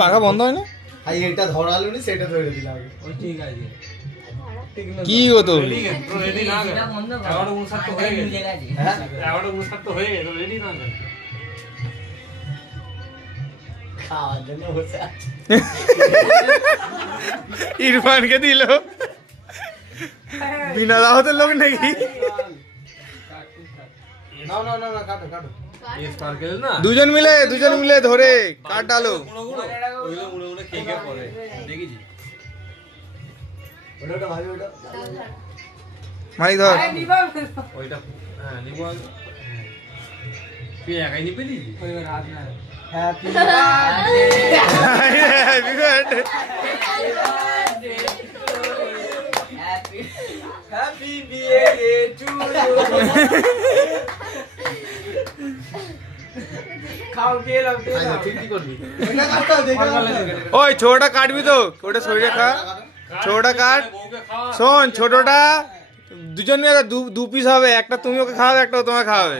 পাখা বন্ধ হয় না, এটা ধরালো নি, সেটা ধরে দিলাম। ঠিক আছে, কি হতো রেডি না 11:59 হয়ে গেছে। 11:59 হয়ে গেছে, রেডি না খাওয়ার জন্য বসে আছে। ইরফানকে দিল, বিনা দাওয়াতের লোক নাকি? না না না না, কাটো কাটো। এই স্পার্কেল না, দুজন মিলে ধরে কাট ডালো। ওইগুলো মুড়ে মুড়ে খেয়ে খেয়ে পড়ে দেখেছি। ওটা ভাবি, ওটা মালিক ধর। ওইটা হ্যাঁ নিবো আগে। তুই একাই নিবি নি? Happy Happy birthday. হ্যাপি বিয়ে টু ইউ। খাও কে লাও কে লাও। তুই কি করবি? এটা কাটো দেখো। ওই ছোটটা কাটবি তো, ওটা শরীরে খা। ছোটটা কাট। বউকে খাওয়া। শোন, ছোটটা দুজন মিলে দু পিস হবে, একটা তুমি ওকে খাওয়াবে, একটা ও তোমাকে খাওয়াবে।